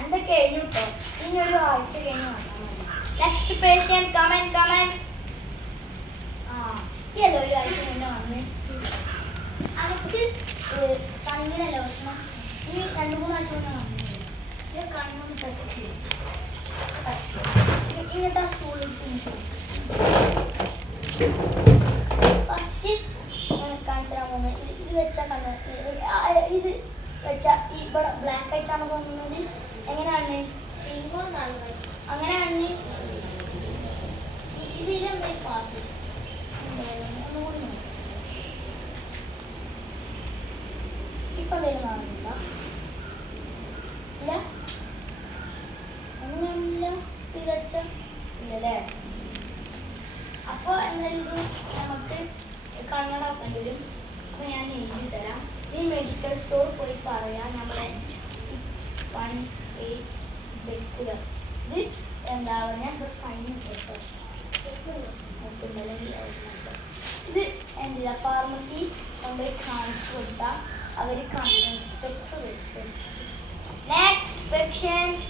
എൻ്റെ കഴിഞ്ഞു കേട്ടോ. ഇനി ഒരു ആഴ്ച കഴിഞ്ഞ് വന്നാൽ മതി. നെക്സ്റ്റ് പേഷ്യൻ കമൻ. ആ ഇല്ല ഒരു ആഴ്ച മുന്നേ വന്ന് എനിക്ക് കണ്ണിനല്ല പ്രശ്നം. ഇനി 2-3 ആഴ്ച മുന്നേ വന്നിട്ടുണ്ട്. ഇത് കണ്ണൊന്ന് ടെസ്റ്റ് ചെയ്യും. ഇങ്ങനത്തെ ആ സ്റ്റൂളിൽ ഫസ്റ്റ് കാണിച്ചു തരാൻ പോകുന്നത് ഇത് വെച്ച കണ്ണ് ഇത് വെച്ച ഇവിടെ ബ്ലാക്ക് ആയിട്ടാണ് തോന്നുന്നത്. എങ്ങനെയാണ് അങ്ങനെയാണ് ഇതിലും പാസ് ഒന്നുകൂടി ഇപ്പൊ എന്തെങ്കിലും കാണുന്നില്ല. ഇല്ല അങ്ങനെയാണില്ല. ഇത് വെച്ച ഇല്ലല്ലേ. അപ്പോൾ എന്തായാലും നമുക്ക് കണ്ണട ആക്കേണ്ടി വരും. അപ്പോൾ ഞാൻ എഴുതി തരാം. ഈ മെഡിക്കൽ സ്റ്റോർ പോയി പറയാം നമ്മളെ 618 ബെക്കുലർ. ഇത് എന്താ ഞാൻ ഇപ്പോൾ സൈൻ കേട്ടോ. ഇത് എന്താ ഫാർമസി കൊണ്ടുപോയി കാണിച്ചു കൊടുത്താൽ അവർ സ്പെക്സ് വരും. Next patient